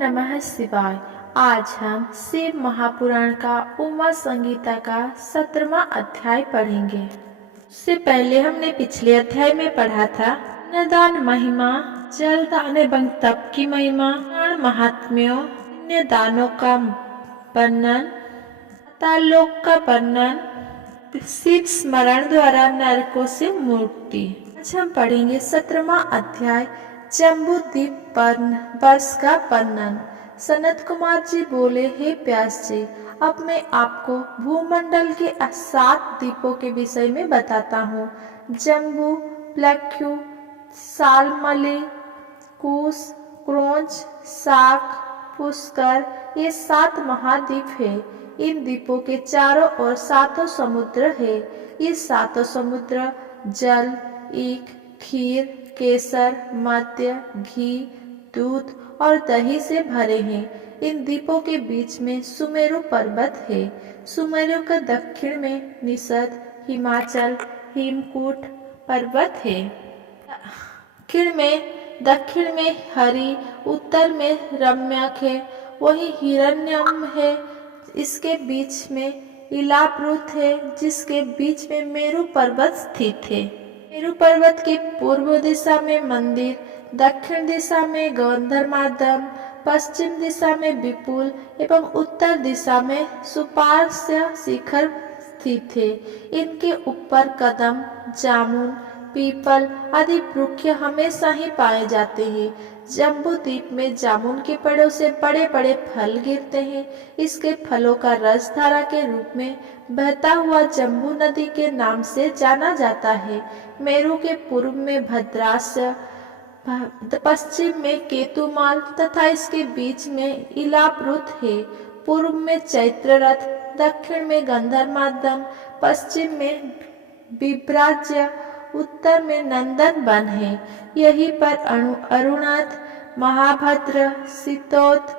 नमः शिवाय। आज हम शिव महापुराण का उमा संगीता का 17वां अध्याय पढ़ेंगे। उससे पहले हमने पिछले अध्याय में पढ़ा था अन्नदान महिमा, जल दान एवं तप की महिमा, प्राण महात्म्यों, अन्य दानों का वर्णन, पाताल लोक का वर्णन, शिव स्मरण द्वारा नरकों से मुक्ति। आज हम पढ़ेंगे 17वां अध्याय जम्बूद्वीप वर्ष का वर्णन। सनत कुमार जी बोले, हे व्यास जी, अब मैं आपको भूमंडल के 7 द्वीपों के विषय में बताता हूँ। जम्बू, प्लक्षु, सालमली, कुश, क्रोंच, शाक, पुष्कर, ये 7 महाद्वीप है। इन द्वीपों के चारों ओर 7 समुद्र है। ये 7 समुद्र जल, ईख, खीर, केसर, मद्य, घी, दूध और दही से भरे हैं। इन द्वीपों के बीच में सुमेरु पर्वत है। सुमेरु के दक्षिण में निषद, हिमाचल, हेमकूट पर्वत है। दक्षिण में हरि, उत्तर में रम्यक है, वही हिरण्यम है। इसके बीच में इलापृत है, जिसके बीच में मेरु पर्वत स्थित है। मेरु पर्वत के पूर्व दिशा में मंदिर, दक्षिण दिशा में गंधर्मादम, पश्चिम दिशा में विपुल एवं उत्तर दिशा में सुपार्श्य शिखर स्थित है। इनके ऊपर कदम, जामुन, पीपल आदि वृक्ष हमेशा ही पाए जाते हैं। जम्बू द्वीप में जामुन के पेड़ों से बड़े बड़े फल गिरते हैं। इसके फलों का रस धारा के रूप में बहता हुआ जम्बू नदी के नाम से जाना जाता है। मेरु के पूर्व में भद्रास्य, पश्चिम में केतुमाल तथा इसके बीच में इलापृत है। पूर्व में चैत्ररथ, दक्षिण में गंधर्मादम, पश्चिम में बिभ्राज्य, उत्तर में नंदन वन है। यहीं पर अरुणथ, महाभद्र, सितोत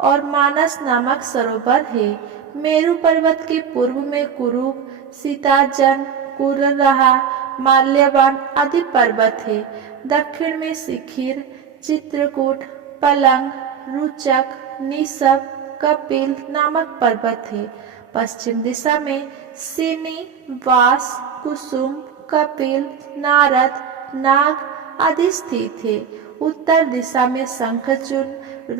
और मानस नामक सरोवर है। मेरु पर्वत के पूर्व में कुरुक, सीताजन, कुररहा, माल्यवान आदि पर्वत है। दक्षिण में शिखिर, चित्रकूट, पलंग, रुचक, निशब, कपिल नामक पर्वत है। पश्चिम दिशा में सिनी, वास, कुसुम, कपिल, नारद, नाग आदि स्थित है। उत्तर दिशा में शंखचूर्ण,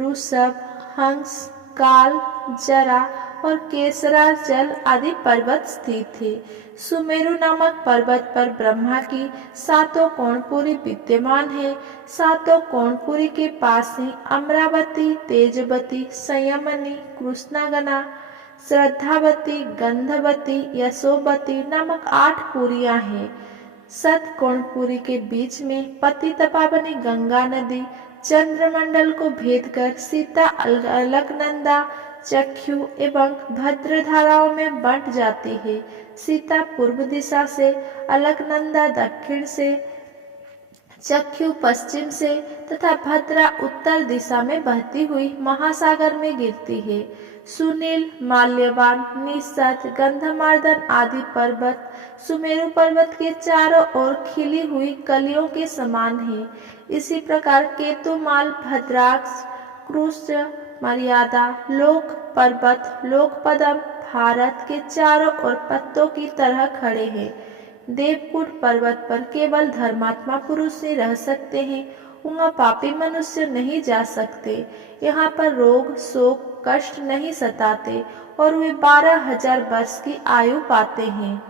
ऋषभ, हंस, काल, जरा और केसराचल आदि पर्वत स्थित है। सुमेरु नामक पर्वत पर ब्रह्मा की 7 कोणपुरी विद्यमान है। 7 कोणपुरी के पास ही अमरावती, तेजवती, संयमनी, कृष्णागना, श्रद्धावती, गंधवती, यशोवती नामक 8 पुरियां हैं। 7 कोणपुरी के बीच में पतितपावनी गंगा नदी चंद्रमंडल को भेद कर सीता, अलकनंदा, चक्षु एवं भद्र धाराओं में बंट जाती है। सीता पूर्व दिशा से, अलकनंदा दक्षिण से, चक्षु पश्चिम से तथा भद्रा उत्तर दिशा में बहती हुई महासागर में गिरती है। सुनील, माल्यवान, निषद, गंधमार्दन आदि पर्वत सुमेरु पर्वत के चारों ओर खिली हुई कलियों के समान है। इसी प्रकार केतुमाल, भद्राक्ष, कृष्ण, मर्यादा, लोक पर्वत, लोकपदम भारत के चारों ओर पत्तों की तरह खड़े हैं। देवकूट पर्वत पर केवल धर्मात्मा पुरुष ही रह सकते हैं। वहाँ पापी मनुष्य नहीं जा सकते। यहाँ पर रोग, शोक, कष्ट नहीं सताते और वे 12,000 वर्ष की आयु पाते हैं।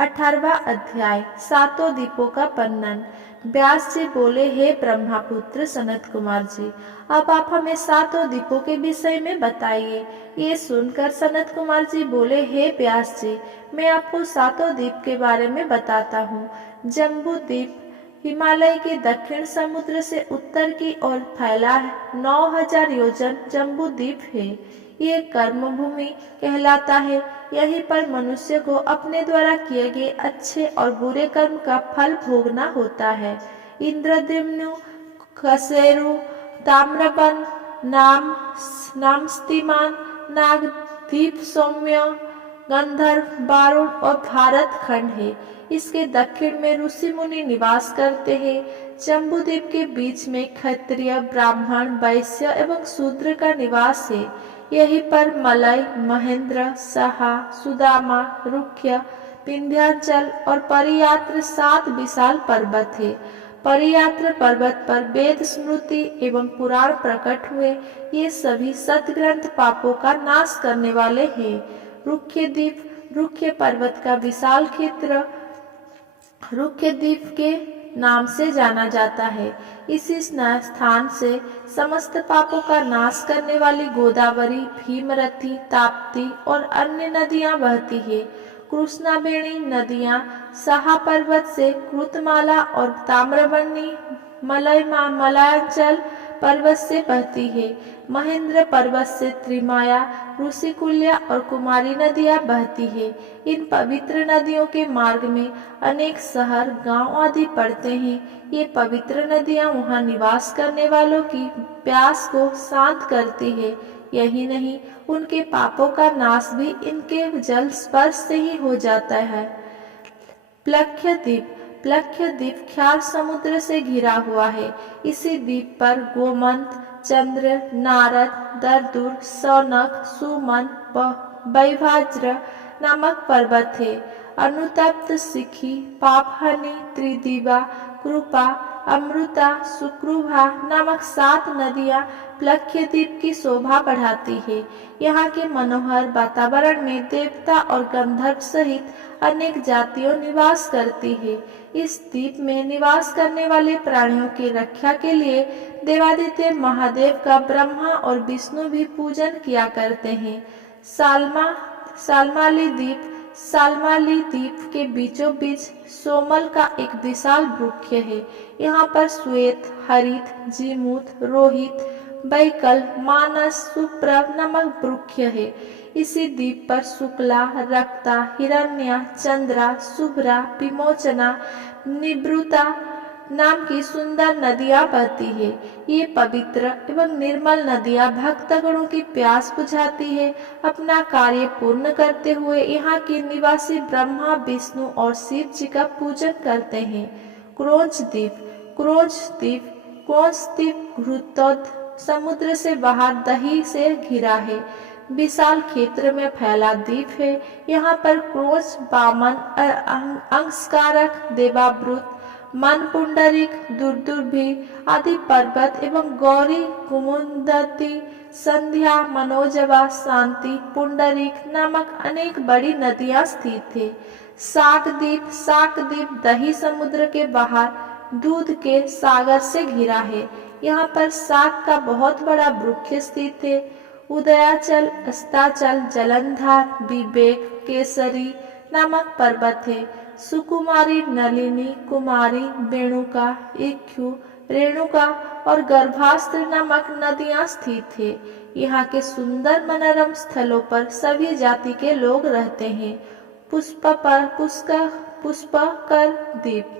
18वां अध्याय 7 द्वीपों का वर्णन। व्यास जी बोले, हे ब्रह्मपुत्र सनत कुमार जी, अब आप हमें 7 द्वीपों के विषय में बताइए। ये सुनकर सनत कुमार जी बोले, हे व्यास जी, मैं आपको 7 द्वीप के बारे में बताता हूँ। जम्बू द्वीप हिमालय के दक्षिण समुद्र से उत्तर की ओर फैला 9,000 योजन जम्बू द्वीप है। ये कर्म भूमि कहलाता है। यहीं पर मनुष्य को अपने द्वारा किए गए अच्छे और बुरे कर्म का फल भोगना होता है। इंद्रद्युम्न, खसेरु, ताम्रबन, नामस्तिमान, नागद्वीप, सौम्य, गंधर्व, वारुण और भारत खंड है। इसके दक्षिण में ऋषि मुनि निवास करते हैं। जम्बूद्वीप के बीच में क्षत्रिय, ब्राह्मण, वैश्य एवं शूद्र का निवास है। यहीं पर मलय, महेंद्र, सहा, सुदामा, रुक्य, विंध्याचल और परियात्र 7 विशाल पर्वत है। परियात्र पर्वत पर वेद, स्मृति एवं पुराण प्रकट हुए। ये सभी सतग्रंथ पापों का नाश करने वाले हैं। रुक्य द्वीप, रुक्य पर्वत का विशाल क्षेत्र रुक्य द्वीप के नाम से जाना जाता है। इसी स्थान से समस्त पापों का नाश करने वाली गोदावरी, भीमरथी, ताप्ती और अन्य नदियां बहती है। कृष्णावेणी नदियां सहा पर्वत से कृतमाला और ताम्रबरणी मलयांचल पर्वत से बहती है। महेंद्र पर्वत से त्रिमाया, ऋषिकुल्या और कुमारी नदियां बहती है। इन पवित्र नदियों के मार्ग में अनेक शहर, गांव आदि पड़ते हैं। ये पवित्र नदियां वहां निवास करने वालों की प्यास को शांत करती है। यही नहीं, उनके पापों का नाश भी इनके जल स्पर्श से ही हो जाता है। प्लक्ष्य द्वीप, प्लक्ष्य द्वीप ख्याल समुद्र से घिरा हुआ है। इसी द्वीप पर गोमंत, चंद्र, नारद, दरदुर, सौनक, सुमन, वैभाज्र नामक पर्वत है। अनुतप्त सिखी, पापहानि, त्रिदिवा, कृपा, अमृता, सुक्रुभा नामक 7 नदियां प्लक्ष्य द्वीप की शोभा बढ़ाती है। यहाँ के मनोहर वातावरण में देवता और गंधर्व सहित अनेक जातियों निवास करती है। इस द्वीप में निवास करने वाले प्राणियों की रक्षा के लिए देवादित्य महादेव का ब्रह्मा और विष्णु भी पूजन किया करते हैं। सालमाली द्वीप, सालमाली द्वीप के बीचों बीच सोमल का एक विशाल वृक्ष है। यहाँ पर श्वेत, हरित, जीमूत, रोहित, बैकल, मानस, सुप्रभ नामक वृक्ष है। इसी द्वीप पर शुक्ला, रक्ता, हिरण्या, चंद्रा, शुभ्रा, विमोचना, निवृता नाम की सुंदर नदियां बहती है। ये पवित्र एवं निर्मल नदियां भक्तगणों की प्यास बुझाती है। अपना कार्य पूर्ण करते हुए यहाँ के निवासी ब्रह्मा, विष्णु और शिव जी का पूजन करते हैं। क्रोंच द्वीप, क्रोंच द्वीप, क्रोंच द्वीप घृतोद समुद्र से बाहर दही से घिरा है। विशाल क्षेत्र में फैला द्वीप है। यहाँ पर क्रोंच, वामन, अंशकारक, देवावृत, मन पुंडरीक, दुर्दुर्भी आदि पर्वत एवं गौरी, कुमुदती, संध्या, मनोजवा, शांति, पुंडरीक नामक अनेक बड़ी नदियां स्थित थे। शाकद्वीप, शाकद्वीप दही समुद्र के बाहर दूध के सागर से घिरा है। यहाँ पर शाक का बहुत बड़ा वृक्ष स्थित है। उदयाचल, अस्ताचल, जलंधर, विवेक, केसरी नामक पर्वत है। सुकुमारी, नलिनी, कुमारी, वेणुका, इक्षु, रेणुका और गर्भास्त्र नामक नदियां स्थित है। यहाँ के सुंदर मनोरम स्थलों पर सभी जाति के लोग रहते हैं। पुष्पकर द्वीप,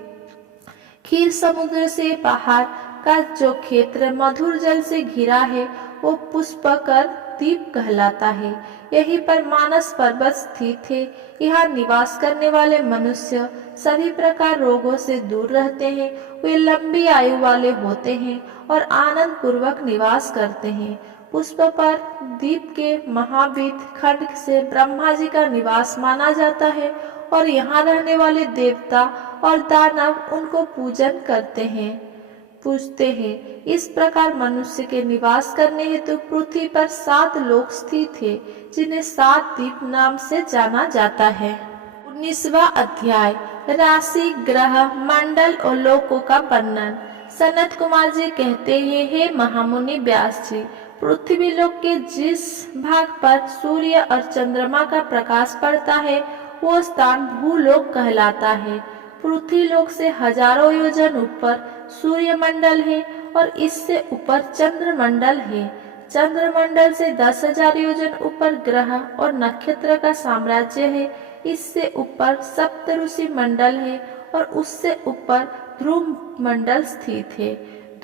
क्षीर समुद्र से बाहर का जो क्षेत्र मधुर जल से घिरा है वो पुष्पकर द्वीप कहलाता है। यहीं पर मानस पर्वत स्थित है। यहाँ निवास करने वाले मनुष्य सभी प्रकार रोगों से दूर रहते हैं। वे लंबी आयु वाले होते हैं और आनंद पूर्वक निवास करते हैं। पुष्पपर द्वीप के महावीत खंड से ब्रह्मा जी का निवास माना जाता है और यहाँ रहने वाले देवता और दानव उनको पूजन पूजते हैं। इस प्रकार मनुष्य के निवास करने हेतु पृथ्वी पर 7 लोक स्थित है, जिन्हें 7 द्वीप नाम से जाना जाता है। 19वां अध्याय, राशि, ग्रह, मंडल और लोकों का वर्णन। सनत कुमार जी कहते हैं, हे महामुनि व्यास जी, पृथ्वी लोक के जिस भाग पर सूर्य और चंद्रमा का प्रकाश पड़ता है वो स्थान भूलोक कहलाता है। पृथ्वी लोक से हजारों योजन ऊपर सूर्यमंडल है और इससे ऊपर चंद्रमंडल है। चंद्रमंडल से 10,000 योजन ऊपर ग्रह और नक्षत्र का साम्राज्य है। इससे ऊपर सप्तऋषि मंडल है और उससे ऊपर ध्रुव मंडल स्थित है।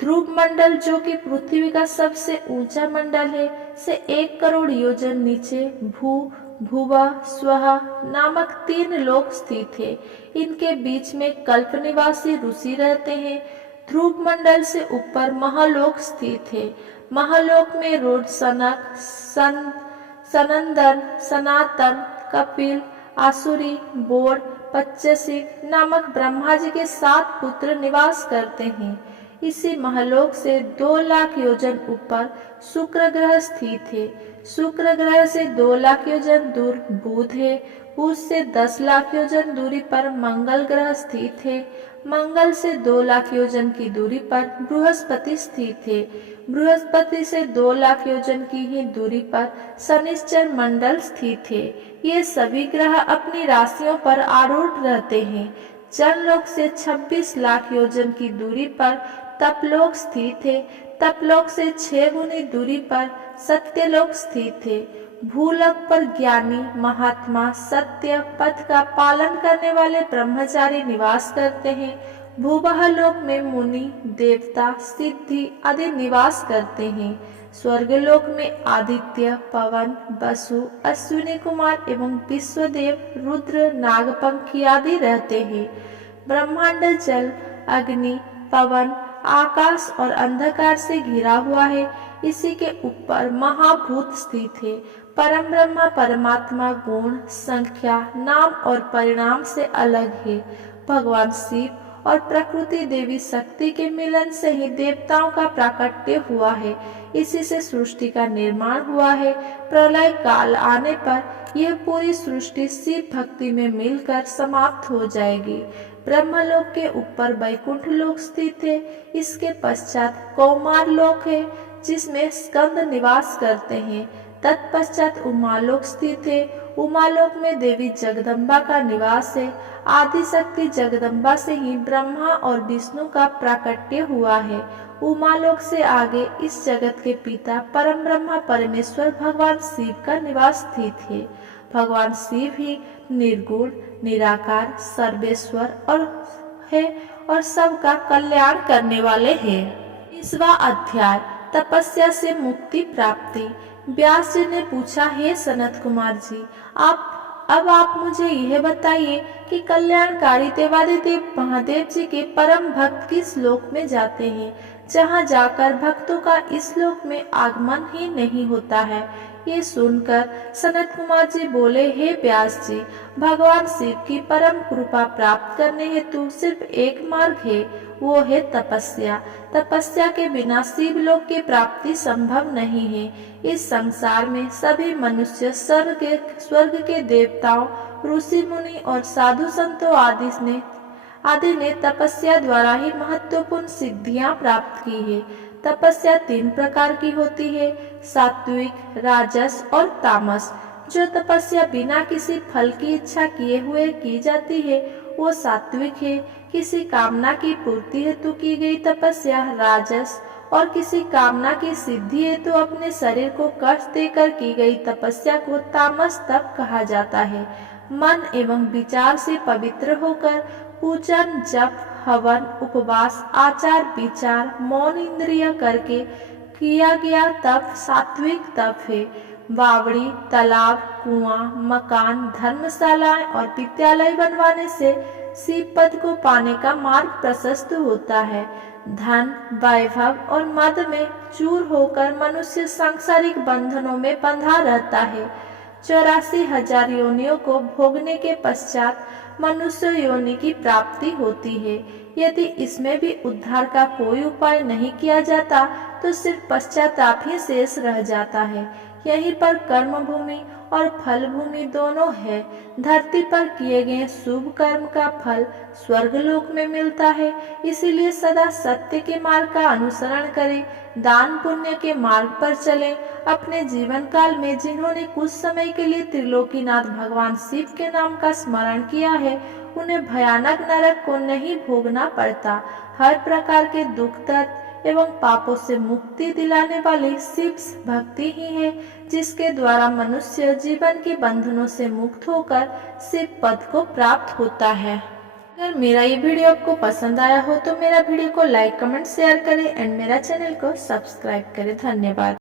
ध्रुव मंडल, जो कि पृथ्वी का सबसे ऊंचा मंडल है, से 1 करोड़ योजन नीचे भुवा, स्वः नामक 3 लोक स्थित है। इनके बीच में कल्प निवासी ऋषि रहते हैं। ध्रुव मंडल से ऊपर महालोक स्थित है। महालोक में रुद्र, सनक, सनंदन, सनातन, कपिल, आसुरी, बोर, पच्चसिक नामक ब्रह्मा जी के 7 पुत्र निवास करते हैं। इसी महलोक से 2 लाख योजन ऊपर शुक्र ग्रह स्थित है। शुक्र ग्रह से 2 लाख योजन दूर बुध है। बुध से 10 लाख योजन दूरी पर मंगल ग्रह स्थित है। मंगल से 2 लाख योजन की दूरी पर बृहस्पति स्थित है। बृहस्पति से 2 लाख योजन की ही दूरी पर शनिश्चर मंडल स्थित है। ये सभी ग्रह अपनी राशियों पर आरूढ़ रहते हैं। जनलोक से 26 लाख योजन की दूरी पर तपलोक स्थित है। तपलोक से 6 गुनी दूरी पर सत्यलोक स्थित है। भूलोक पर ज्ञानी, महात्मा, सत्य पथ का पालन करने वाले ब्रह्मचारी निवास करते हैं। भूवह लोक में मुनि, देवता, सिद्धि आदि निवास करते हैं। स्वर्गलोक में आदित्य, पवन, वसु, अश्विनी कुमार एवं विश्वदेव, रुद्र, नागपंखी आदि रहते हैं। ब्रह्मांड जल, अग्नि, पवन, आकाश और अंधकार से घिरा हुआ है। इसी के ऊपर महाभूत स्थित है। परम ब्रह्मा परमात्मा गुण, संख्या, नाम और परिणाम से अलग है। भगवान शिव और प्रकृति देवी शक्ति के मिलन से ही देवताओं का प्राकट्य हुआ है। इसी से सृष्टि का निर्माण हुआ है। प्रलय काल आने पर यह पूरी सृष्टि शिव भक्ति में मिलकर समाप्त हो जाएगी। ब्रह्मलोक के ऊपर वैकुंठ लोक स्थित है। इसके पश्चात कौमार लोक है, जिसमें स्कंद निवास करते हैं। तत्पश्चात उमालोक स्थित है। उमालोक में देवी जगदम्बा का निवास है। आदि शक्ति जगदम्बा से ही ब्रह्मा और विष्णु का प्राकट्य हुआ है। उमालोक से आगे इस जगत के पिता परम ब्रह्मा परमेश्वर भगवान शिव का निवास स्थित है। भगवान शिव ही निर्गुण, निराकार, सर्वेश्वर और सबका कल्याण करने वाले हैं। 20वां अध्याय, तपस्या से मुक्ति प्राप्ति। व्यास जी ने पूछा, हे सनत कुमार जी, अब आप मुझे यह बताइए कि कल्याणकारी देवादिदेव महादेव जी के परम भक्त किस लोक में जाते हैं, जहाँ जाकर भक्तों का इस लोक में आगमन ही नहीं होता है। ये सुनकर सनत कुमार जी बोले, हे व्यास जी, भगवान शिव की परम कृपा प्राप्त करने हेतु सिर्फ एक मार्ग है, वो है तपस्या। तपस्या के बिना शिव लोक की प्राप्ति संभव नहीं है। इस संसार में सभी मनुष्य स्वर्ग के देवताओं, ऋषि मुनि और साधु संतों आदि ने तपस्या द्वारा ही महत्वपूर्ण सिद्धियां प्राप्त की है। तपस्या 3 प्रकार की होती है, सात्विक, राजस और तामस। जो तपस्या बिना किसी फल की इच्छा किए हुए की जाती है, वो सात्विक है। किसी कामना की पूर्ति हेतु की गई तपस्या राजस, और किसी कामना की सिद्धि हेतु अपने शरीर को कष्ट देकर की गई तपस्या को तामस तप कहा जाता है। मन एवं विचार से पवित्र होकर पूजन, जप, हवन, उपवास, आचार विचार, मौन इंद्रिय करके किया गया तप सात्विक तप है। बावड़ी, तालाब, कुआं, मकान, धर्मशालाएं और विद्यालय बनवाने से शिव पद को पाने का मार्ग प्रशस्त होता है। धन, वैभव और मद में चूर होकर मनुष्य सांसारिक बंधनों में बंधा रहता है। 84,000 योनियों को भोगने के पश्चात मनुष्य योनि की प्राप्ति होती है। यदि इसमें भी उद्धार का कोई उपाय नहीं किया जाता तो सिर्फ पश्चाताप ही शेष रह जाता है। यहीं पर कर्म भूमि और फल भूमि दोनों है। धरती पर किए गए शुभ कर्म का फल स्वर्गलोक में मिलता है। इसीलिए सदा सत्य के मार्ग का अनुसरण करें, दान पुण्य के मार्ग पर चलें। अपने जीवन काल में जिन्होंने कुछ समय के लिए त्रिलोकीनाथ भगवान शिव के नाम का स्मरण किया है, उन्हें भयानक नरक को नहीं भोगना पड़ता। हर प्रकार के दुख तत्व एवं पापों से मुक्ति दिलाने वाली शिव भक्ति ही है, जिसके द्वारा मनुष्य जीवन के बंधनों से मुक्त होकर शिव पद को प्राप्त होता है। अगर मेरा ये वीडियो आपको पसंद आया हो तो मेरा वीडियो को लाइक, कमेंट, शेयर करें एंड मेरा चैनल को सब्सक्राइब करें। धन्यवाद।